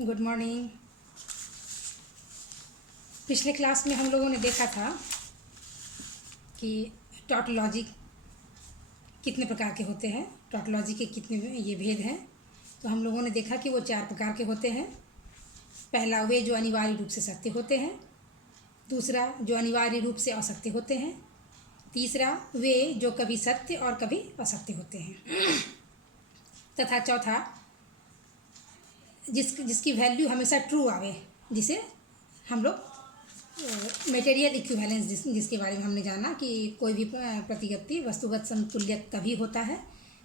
Good morning. पिछले class में हम लोगों ने देखा था कि टॉटोलॉजी कितने प्रकार के होते हैं, टॉटोलॉजी के कितने ये भेद हैं। तो हम लोगों ने देखा कि वो 4 प्रकार के होते हैं। पहला, वे जो अनिवार्य रूप से सत्य होते हैं। दूसरा, जो अनिवार्य रूप से असत्य होते हैं। तीसरा, वे जो कभी सत्य और कभी असत्य होते हैं। तथा चौथा, जिसकी वैल्यू हमेशा ट्रू आवे, जिसे हम लोग मटेरियल इक्विवेलेंस जिसके बारे में हमने जाना कि कोई भी प्रतिगति वस्तुगत समतुल्य तभी होता है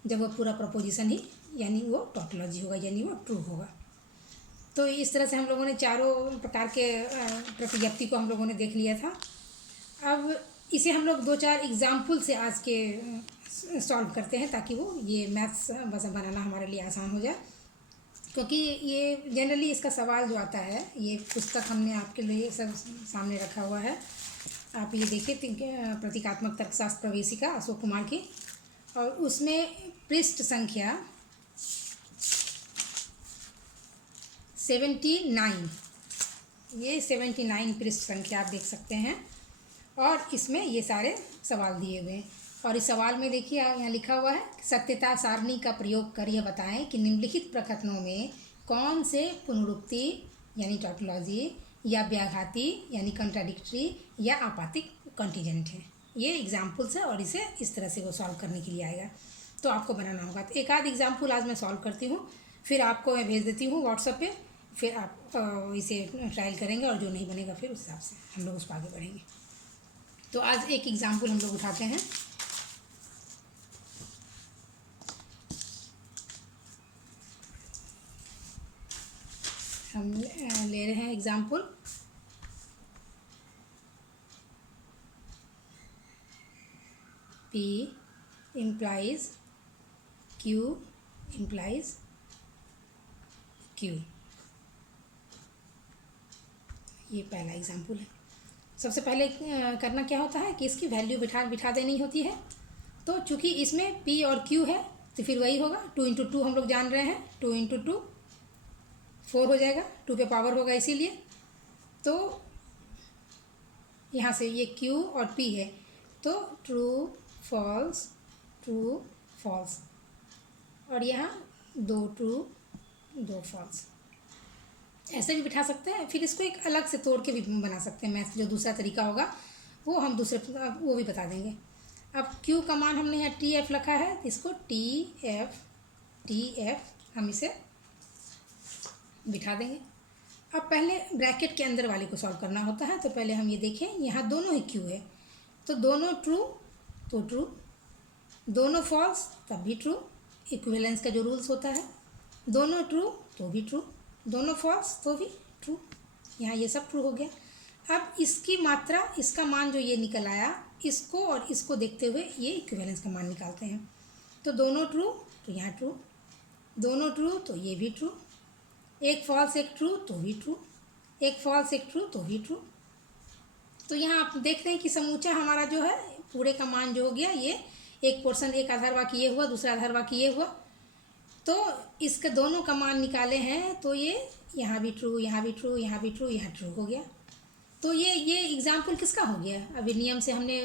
जब वो पूरा प्रपोजिशन ही यानी वो टॉटोलॉजी होगा, यानी वो ट्रू होगा। तो इस तरह से हम लोगों ने चारों प्रकार के प्रतिज्ञप्ति को हम लोगों ने देख लिया था। अब इसे हम लोग 2-4 एग्जाम्पल से आज के सॉल्व करते हैं ताकि वो ये मैथ्स बनाना हमारे लिए आसान हो जाए। क्योंकि ये जनरली इसका सवाल जो आता है, ये पुस्तक हमने आपके लिए सब सामने रखा हुआ है, आप ये देखिए, प्रतीकात्मक तर्कशास्त्र प्रवेशिका अशोक कुमार की, और उसमें पृष्ठ संख्या 79, ये 79 पृष्ठ संख्या आप देख सकते हैं। और इसमें ये सारे सवाल दिए हुए हैं। और इस सवाल में देखिए यहाँ लिखा हुआ है, सत्यता सारणी का प्रयोग कर यह बताएं कि निम्नलिखित प्रकथनों में कौन से पुनरुक्ति यानी टॉटोलॉजी या व्याघाती यानी कंट्राडिक्टरी या आपातिक कंटीजेंट है। ये एग्जाम्पल्स है और इसे इस तरह से वो सॉल्व करने के लिए आएगा। तो आपको बनाना होगा। तो एक आध एग्जाम्पल आज मैं सॉल्व करती हूँ, फिर आपको मैं भेज देती हूँ व्हाट्सएप पे, फिर आप इसे ट्रायल करेंगे और जो नहीं बनेगा फिर उस हिसाब से हम लोग उस पर आगे बढ़ेंगे। तो आज एक एग्जाम्पल हम लोग उठाते हैं। हम ले रहे हैं example P implies Q implies Q। ये पहला एग्जाम्पल है। सबसे पहले करना क्या होता है कि इसकी वैल्यू बिठा देनी होती है। तो चूँकि इसमें P और Q है तो फिर वही होगा, 2 × 2 हम लोग जान रहे हैं, 2 × 2 4 हो जाएगा, 2 पे पावर होगा इसीलिए। तो यहाँ से ये Q और P है, तो ट्रू फॉल्स ट्रू फॉल्स, और यहाँ 2 ट्रू 2 फॉल्स। ऐसे भी बिठा सकते हैं, फिर इसको एक अलग से तोड़ के भी बना सकते हैं। मैथ जो दूसरा तरीका होगा वो हम वो भी बता देंगे। अब Q का मान हमने यहाँ TF रखा है, तो इसको TF हम इसे बिठा देंगे। अब पहले ब्रैकेट के अंदर वाले को सॉल्व करना होता है। तो पहले हम ये देखें, यहाँ दोनों ही Q है, तो दोनों ट्रू तो ट्रू, दोनों फॉल्स तब भी ट्रू, इक्विवेलेंस का जो रूल्स होता है, दोनों ट्रू तो भी ट्रू, दोनों फॉल्स तो भी ट्रू। यहाँ ये सब ट्रू हो गया। अब इसकी मात्रा, इसका मान जो ये निकल आया, इसको और इसको देखते हुए ये इक्विवेलेंस का मान निकालते हैं। तो दोनों ट्रू तो यहाँ ट्रू, दोनों ट्रू तो ये भी ट्रू, एक फॉल्स एक ट्रू तो भी ट्रू, एक फॉल्स एक ट्रू तो भी ट्रू। तो यहाँ आप देख रहे हैं कि समूचा हमारा जो है पूरे का मान जो हो गया, ये एक पोर्शन, एक आधार वाक्य ये हुआ, दूसरा आधार वाक्य ये हुआ। तो इसके दोनों का मान निकाले हैं, तो ये यहाँ भी ट्रू, यहाँ भी ट्रू, यहाँ भी ट्रू, यहाँ ट्रू हो गया। तो ये एग्जाम्पल किसका हो गया? अभी नियम से हमने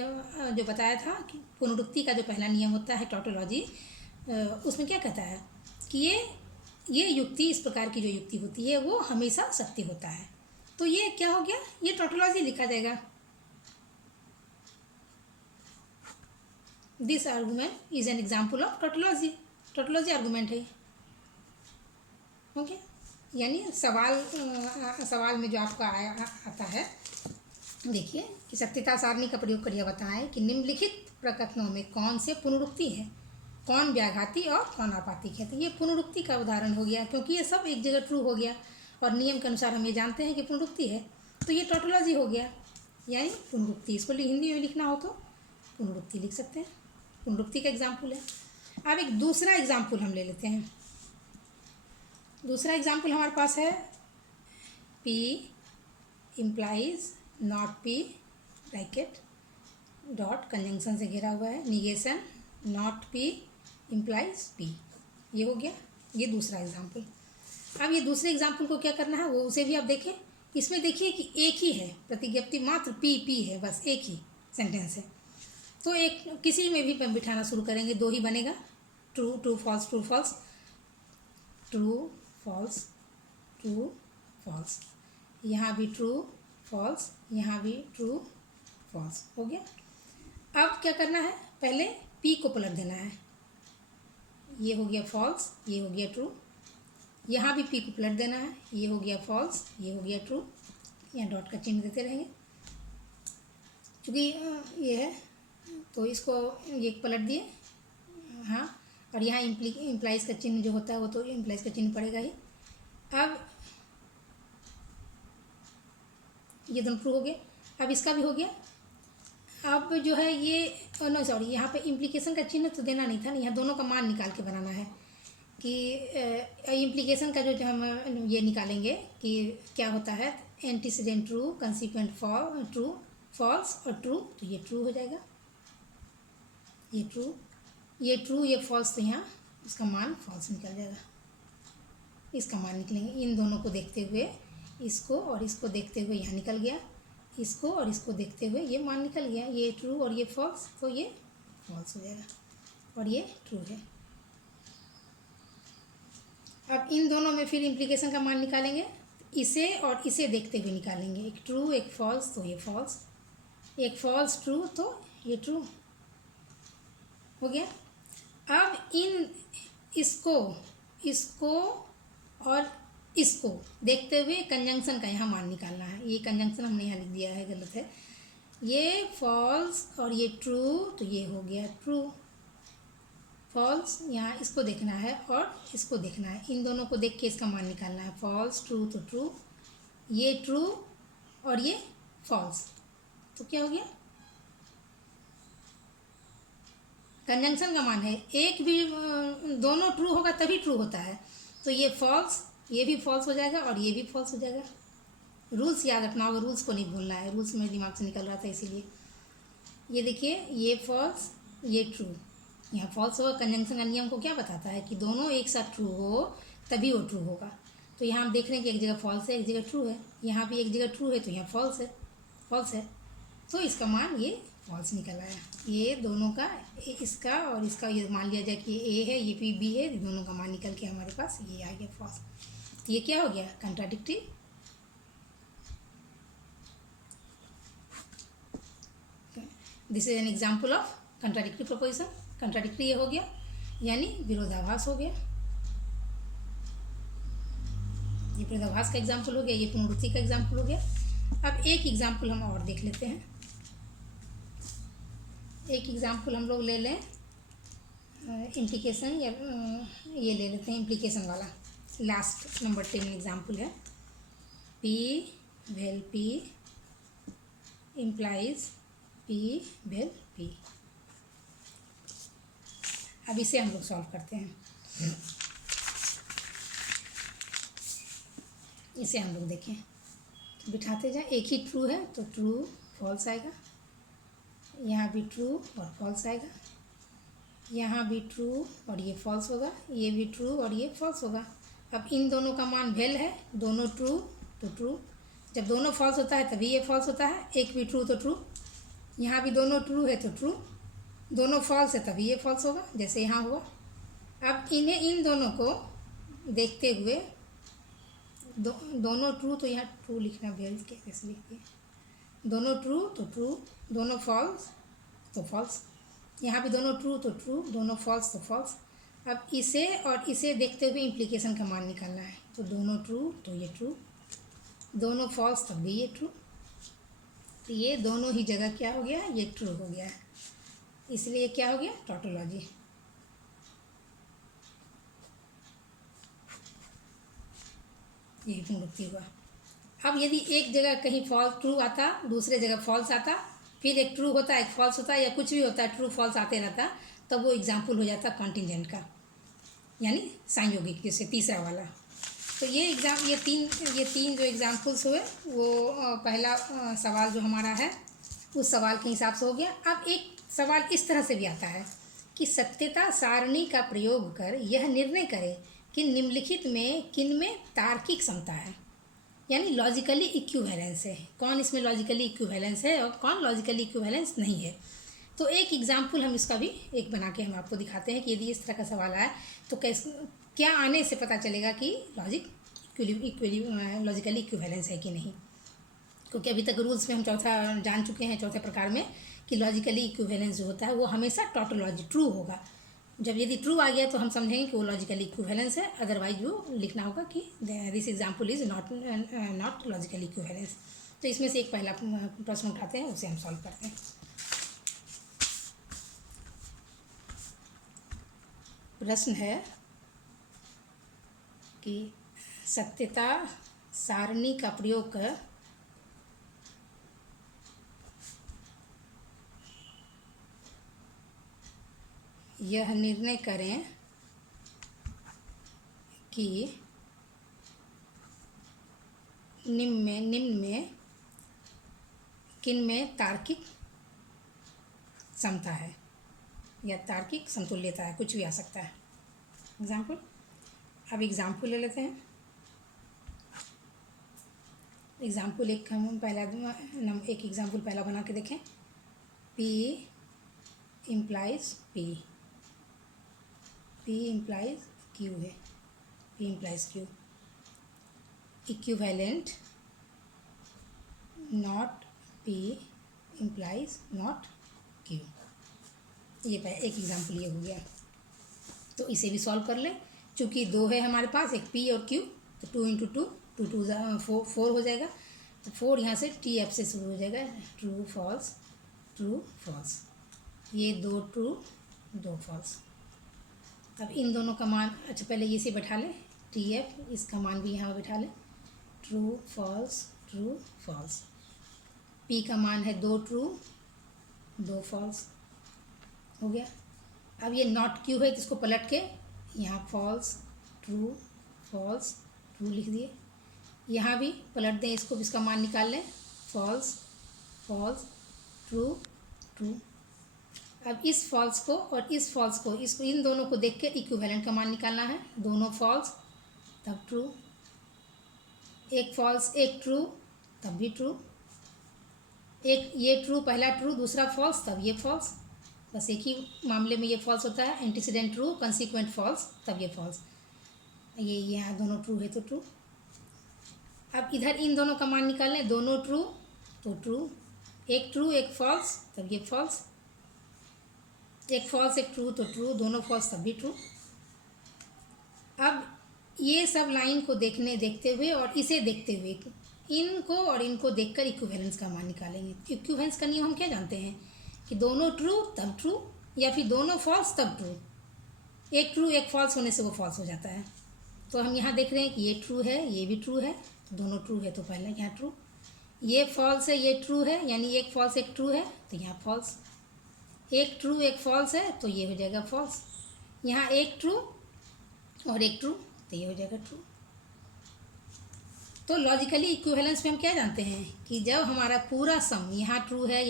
जो बताया था कि पुनरुक्ति का जो पहला नियम होता है टॉटोलॉजी, उसमें क्या कहता है कि ये युक्ति, इस प्रकार की जो युक्ति होती है वो हमेशा सत्य होता है। तो ये क्या हो गया, ये टॉटोलॉजी लिखा जाएगा। This argument is an example of tautology, tautology argument है। ओके, यानी सवाल में जो आपका आता है, देखिए कि सत्यता सारणी का प्रयोग कर यह बताएं कि निम्नलिखित प्रकथनों में कौन से पुनरुक्ति है, कौन व्याघाती और कौन आपातिक है। तो ये पुनरुक्ति का उदाहरण हो गया, क्योंकि ये सब एक जगह ट्रू हो गया और नियम के अनुसार हम ये जानते हैं कि पुनरुक्ति है, तो ये टॉटोलॉजी हो गया यानी पुनरुक्ति। इसको हिंदी में लिखना हो तो पुनरुक्ति लिख सकते हैं, पुनरुक्ति का एग्जाम्पल है। अब एक दूसरा एग्जाम्पल हम ले लेते हैं। दूसरा एग्जाम्पल हमारे पास है P implies not P bracket dot conjunction से घेरा हुआ है, negation not P implies P। ये हो गया, ये दूसरा एग्जाम्पल। अब ये दूसरे एग्जाम्पल को क्या करना है वो उसे भी आप देखें। इसमें देखिए कि एक ही है, प्रतिज्ञप्ति मात्र पी है, बस एक ही सेंटेंस है। तो एक किसी में भी बिठाना शुरू करेंगे, दो ही बनेगा, true true false true false, true false true false, यहाँ भी ट्रू फॉल्स, यहाँ भी ट्रू फॉल्स हो गया। अब क्या करना है, पहले पी को पलट देना है, ये हो गया फॉल्स, ये हो गया ट्रू, यहाँ भी पी को पलट देना है, ये हो गया फॉल्स, ये हो गया ट्रू, यहाँ डॉट का चिन्ह देते रहेंगे क्योंकि ये है तो इसको ये पलट दिए, हाँ, और यहाँ इम्प्लाइज का चिन्ह जो होता है वो तो इम्प्लाइज का चिन्ह पड़ेगा ही। अब ये दोनों ट्रू हो गए। अब इसका भी हो गया। अब जो है ये नो सॉरी, यहाँ पे इम्प्लीकेशन का चिन्ह तो देना नहीं था ना, यहाँ दोनों का मान निकाल के बनाना है कि इम्प्लीकेशन का जो हम ये निकालेंगे कि क्या होता है, एंटीसीडेंट ट्रू, कंसीक्वेंट ट्रू फॉल्स और ट्रू, तो ये ट्रू हो जाएगा, ये ट्रू, ये ट्रू, ये फॉल्स, तो यहाँ उसका मान फॉल्स निकल जाएगा, इसका मान निकलेंगे। इन दोनों को देखते हुए इसको और इसको देखते हुए यहाँ निकल गया, इसको और इसको देखते हुए ये मान निकल गया, ये ट्रू और ये फॉल्स, तो ये फॉल्स हो जाएगा और ये ट्रू है। अब इन दोनों में फिर इम्प्लीकेशन का मान निकालेंगे, इसे और इसे देखते हुए निकालेंगे, एक ट्रू एक फॉल्स, तो ये फॉल्स, एक फॉल्स ट्रू, तो ये ट्रू हो गया। अब इसको और इसको देखते हुए कंजंक्शन का यहाँ मान निकालना है, ये कंजंक्शन हमने यहाँ लिख दिया है, गलत है, ये फॉल्स और ये ट्रू, तो ये हो गया ट्रू फॉल्स, यहाँ इसको देखना है और इसको देखना है, इन दोनों को देख के इसका मान निकालना है, फॉल्स ट्रू तो ट्रू, ये ट्रू और ये फॉल्स, तो क्या हो गया, कंजंक्शन का मान है, एक भी दोनों ट्रू होगा तभी ट्रू होता है, तो ये फॉल्स, ये भी फॉल्स हो जाएगा और ये भी फॉल्स हो जाएगा। रूल्स याद रखना होगा, रूल्स को नहीं भूलना है, रूल्स मेरे दिमाग से निकल रहा था इसीलिए। ये देखिए, ये फॉल्स ये ट्रू, यहाँ फॉल्स होगा, कंजंक्शन का नियम को क्या बताता है कि दोनों एक साथ ट्रू हो तभी वो ट्रू होगा, तो यहाँ हम देख रहे हैं कि एक जगह फॉल्स है एक जगह ट्रू है, यहाँ भी एक जगह ट्रू है तो यहाँ फॉल्स है, तो इसका मान ये फॉल्स निकल आया। ये दोनों का, इसका और इसका, ये मान लिया जाए कि ए है, ये भी बी है, दोनों का मान निकल के हमारे पास ये आ गया फॉल्स, तो ये क्या हो गया, contradictory. This is an example of contradictory proposition, contradictory ये हो गया यानी विरोधाभास हो गया, ये विरोधाभास का एग्जाम्पल हो गया, ये पुनरुक्ति का एग्जाम्पल हो गया। अब एक एग्जाम्पल हम और देख लेते हैं, एक एग्जाम्पल हम लोग ले लें इम्प्लीकेशन, या ये ले लेते हैं इम्प्लीकेशन वाला, लास्ट नंबर 10 एग्जाम्पल है, P well P implies P well P. अब इसे हम लोग सॉल्व करते हैं, इसे हम लोग देखें, तो बिठाते जाए, एक ही ट्रू है तो ट्रू फॉल्स आएगा, यहाँ भी ट्रू और फॉल्स आएगा, यहाँ भी ट्रू और ये फॉल्स होगा, ये भी ट्रू और ये फॉल्स होगा। अब इन दोनों का मान वेल है, दोनों ट्रू तो ट्रू, जब दोनों फॉल्स होता है तभी ये फॉल्स होता है, एक भी ट्रू तो ट्रू, यहाँ भी दोनों ट्रू है तो ट्रू, दोनों फॉल्स है तभी ये फॉल्स होगा, जैसे यहाँ हुआ। अब इन दोनों को देखते हुए दोनों ट्रू, तो यहाँ ट्रू लिखना वेल के कैसे लिखिए, दोनों ट्रू तो ट्रू, दोनों फॉल्स तो फॉल्स, यहाँ भी दोनों ट्रू तो ट्रू, दोनों फॉल्स तो फॉल्स। अब इसे और इसे देखते हुए इम्प्लीकेशन का मान निकालना है, तो दोनों ट्रू तो ये ट्रू, दोनों फॉल्स तब भी ये ट्रू, तो ये दोनों ही जगह क्या हो गया, ये ट्रू हो गया है, इसलिए क्या हो गया, टॉटोलॉजी। यही पुनरुक्ति हुआ। अब यदि एक जगह कहीं फॉल्स ट्रू आता, दूसरे जगह फॉल्स आता, फिर एक ट्रू होता एक फॉल्स होता, या कुछ भी होता है ट्रू फॉल्स आते रहता, तब वो एग्जाम्पल हो जाता कॉन्टिजेंट का, यानी संयोगिक, जैसे तीसरा वाला। तो ये तीन जो एग्जाम्पल्स हुए वो पहला सवाल जो हमारा है उस सवाल के हिसाब से हो गया। अब एक सवाल इस तरह से भी आता है कि सत्यता सारणी का प्रयोग कर यह निर्णय करें कि निम्नलिखित में किन में तार्किक समता है, यानी लॉजिकली इक्विवेलेंस है। कौन इसमें लॉजिकली इक्विवेलेंस है और कौन लॉजिकली इक्विवेलेंस नहीं है। तो एक एग्जाम्पल हम इसका भी एक बना के हम आपको दिखाते हैं कि यदि इस तरह का सवाल आए तो कैसे क्या आने से पता चलेगा कि लॉजिकली इक्विवेलेंस है कि नहीं। क्योंकि अभी तक रूल्स में हम चौथा जान चुके हैं, चौथे प्रकार में, कि लॉजिकली इक्विवेलेंस जो होता है वो हमेशा टॉटोलॉजी ट्रू होगा। जब यदि ट्रू आ गया तो हम समझेंगे कि वो लॉजिकली इक्विवेलेंस है, अदरवाइज वो लिखना होगा कि this example is not logically equivalence. तो इसमें से एक पहला प्रश्न उठाते हैं, उसे हम सॉल्व करते हैं। प्रश्न है कि सत्यता सारणी का प्रयोग कर यह निर्णय करें कि निम्न में किन में तार्किक समता है या तार्किक समतुल्यता है, कुछ भी आ सकता है। एग्जाम्पल, अब एग्जाम्पल ले लेते हैं। एग्जाम्पल एक हम एक एग्जाम्पल पहला बना के देखें। P implies P, P implies Q है, P implies Q। Equivalent not P implies not Q। ये एक एग्जाम्पल ये हो गया। तो इसे भी सॉल्व कर लें। चूँकि दो है हमारे पास, एक P और Q, तो 2 इंटू 2 4 हो जाएगा। तो 4 यहाँ से TF से शुरू हो जाएगा, ट्रू फॉल्स ट्रू फॉल्स। ये 2 ट्रू 2 फॉल्स। अब इन दोनों का मान, अच्छा पहले ये से बैठा लें, TF इसका मान भी यहाँ बैठा लें, true false true false. P का मान है 2 ट्रू 2 फॉल्स, हो गया। अब ये नॉट Q है, तो इसको पलट के यहाँ फॉल्स ट्रू फॉल्स ट्रू लिख दिए। यहाँ भी पलट दें इसको, इसका मान निकाल लें, फॉल्स फॉल्स ट्रू ट्रू। अब इस फॉल्स को और इस फॉल्स को, इसको इन दोनों को देख के इक्विवेलेंट का मान निकालना है। दोनों फॉल्स तब ट्रू, एक फॉल्स एक ट्रू तब भी ट्रू, एक ये ट्रू पहला ट्रू दूसरा फॉल्स तब ये फॉल्स। बस एक ही मामले में ये फॉल्स होता है, एंटीसीडेंट ट्रू कंसीक्वेंट फॉल्स तब ये फॉल्स। ये यहाँ दोनों ट्रू है तो ट्रू। अब इधर इन दोनों का मान निकाल लें, दोनों ट्रू तो ट्रू, एक ट्रू एक फॉल्स तब ये फॉल्स, एक फॉल्स एक ट्रू तो ट्रू, दोनों फॉल्स तब भी ट्रू। अब ये सब लाइन को देखते हुए और इसे देखते हुए इनको और इनको देखकर इक्विवेलेंस का मान निकालेंगे। इक्विवेलेंस का नियम हम क्या जानते हैं कि दोनों ट्रू तब ट्रू, या फिर दोनों फॉल्स तब ट्रू। एक ट्रू एक फॉल्स होने से वो फॉल्स हो जाता है। तो हम यहाँ देख रहे हैं कि ये ट्रू है ये भी ट्रू है, तो दोनों ट्रू है तो पहला यहाँ ट्रू। ये फॉल्स है ये ट्रू है, यानी एक फॉल्स एक ट्रू है तो यहाँ फॉल्स। एक ट्रू एक फॉल्स है तो ये हो जाएगा फॉल्स। यहाँ एक ट्रू और एक ट्रू तो ये हो जाएगा ट्रू। तो लॉजिकली इक्विवेलेंस में हम क्या जानते हैं कि जब हमारा पूरा सम यहाँ ट्रू है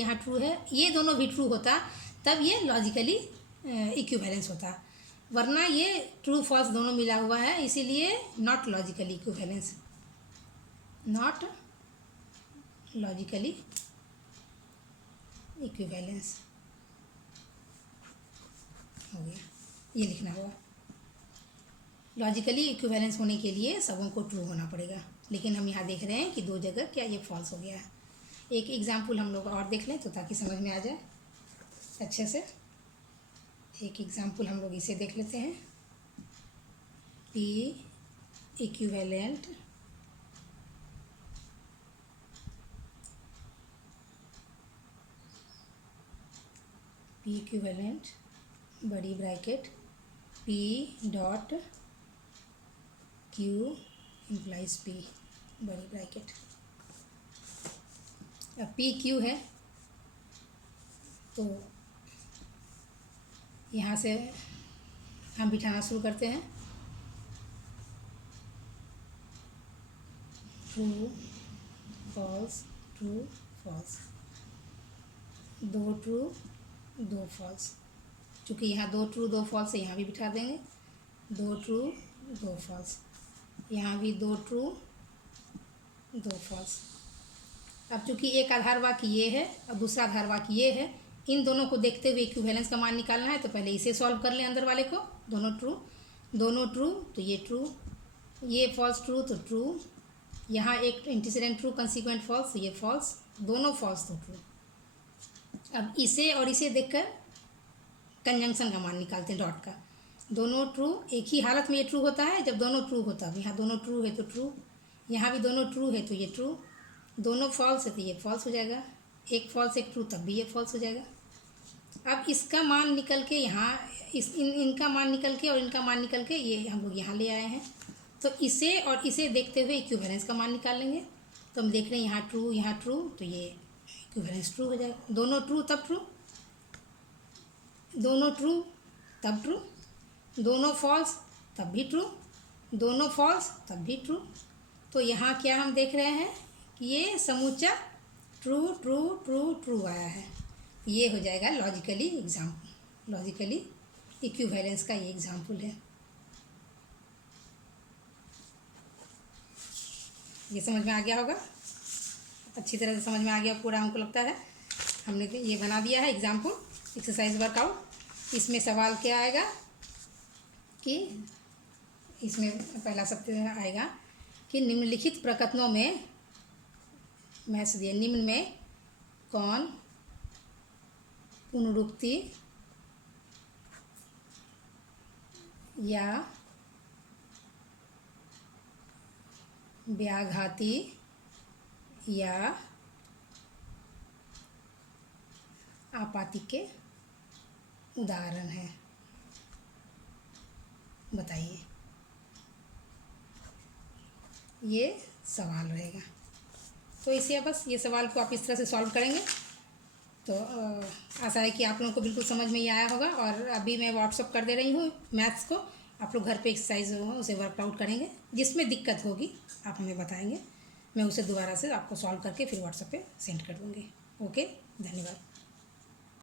ये दोनों भी ट्रू होता, तब ये लॉजिकली इक्विवेलेंस होता, वरना ये ट्रू फॉल्स दोनों मिला हुआ है, इसीलिए not logically equivalence, not logically equivalence हो गया। ये लिखना होगा। लॉजिकली इक्विवेलेंस होने के लिए सबों को ट्रू होना पड़ेगा, लेकिन हम यहाँ देख रहे हैं कि दो जगह क्या ये फॉल्स हो गया है। एक एग्जाम्पल हम लोग और देख लें तो ताकि समझ में आ जाए अच्छे से। एक एग्जाम्पल हम लोग इसे देख लेते हैं। P इक्विवेलेंट P इक्विवेलेंट बड़ी bracket P dot Q implies P बड़ी ब्रैकेट। अब P Q है तो यहाँ से हम बिठाना शुरू करते हैं। ट्रू फॉल्स ट्रू फॉल्स, दो ट्रू दो फॉल्स। चूँकि यहाँ दो ट्रू दो फॉल्स है, यहाँ भी बिठा देंगे। दो ट्रू दो फॉल्स, यहाँ भी दो ट्रू दो फॉल्स। अब चूंकि एक आधार वाक्य ये है और दूसरा आधार वाक्य ये है, इन दोनों को देखते हुए इक्विवेलेंस का मान निकालना है, तो पहले इसे सॉल्व कर लें अंदर वाले को। दोनों ट्रू तो ये ट्रू, ये फॉल्स ट्रू तो ट्रू, यहाँ एक इंटीसिडेंट ट्रू कंसीक्वेंट फॉल्स तो ये फॉल्स, दोनों फॉल्स तो ट्रू। अब इसे और इसे देखकर कंजंक्शन का मान निकालते हैं डॉट का। दोनों ट्रू, एक ही हालत में ये ट्रू होता है जब दोनों ट्रू होता है। यहाँ दोनों ट्रू है तो ट्रू, यहाँ भी दोनों ट्रू है तो ये ट्रू, दोनों फॉल्स है तो ये फॉल्स हो जाएगा, एक फॉल्स एक ट्रू तब भी ये फॉल्स हो जाएगा। अब इसका मान निकल के यहाँ इनका मान निकल के और इनका मान निकल के ये हम लोग यहाँ ले आए हैं, तो इसे और इसे देखते हुए इक्विवेलेंस का मान निकाल लेंगे। तो हम देख रहे हैं यहाँ ट्रू तो ये इक्विवेलेंस ट्रू हो जाएगा। दोनों ट्रू तब ट्रू, दोनों ट्रू तब ट्रू, दोनों फॉल्स तब भी ट्रू, दोनों फॉल्स तब भी ट्रू। तो यहाँ क्या हम देख रहे हैं कि ये समूचा ट्रू ट्रू ट्रू ट्रू आया है। ये हो जाएगा लॉजिकली इक्विवेलेंस का ये एग्जाम्पल है। ये समझ में आ गया होगा, अच्छी तरह से समझ में आ गया पूरा, हमको लगता है। हमने ये बना दिया है एग्जाम्पल, एक्सरसाइज वर्कआउट। इसमें सवाल क्या आएगा कि इसमें पहला शब्द आएगा कि निम्नलिखित प्रकथनों में, मैथ्स दिया, निम्न में कौन पुनरुक्ति या व्याघाती या आपाती के उदाहरण है, बताइए। ये सवाल रहेगा। तो इसे बस ये सवाल को आप इस तरह से सॉल्व करेंगे तो आशा है कि आप लोगों को बिल्कुल समझ में ही आया होगा। और अभी मैं व्हाट्सअप कर दे रही हूँ मैथ्स को, आप लोग घर पे एक्सरसाइज उसे वर्कआउट करेंगे। जिसमें दिक्कत होगी आप हमें बताएंगे, मैं उसे दोबारा से आपको सॉल्व करके फिर व्हाट्सएप पे सेंड कर दूँगी। ओके, धन्यवाद।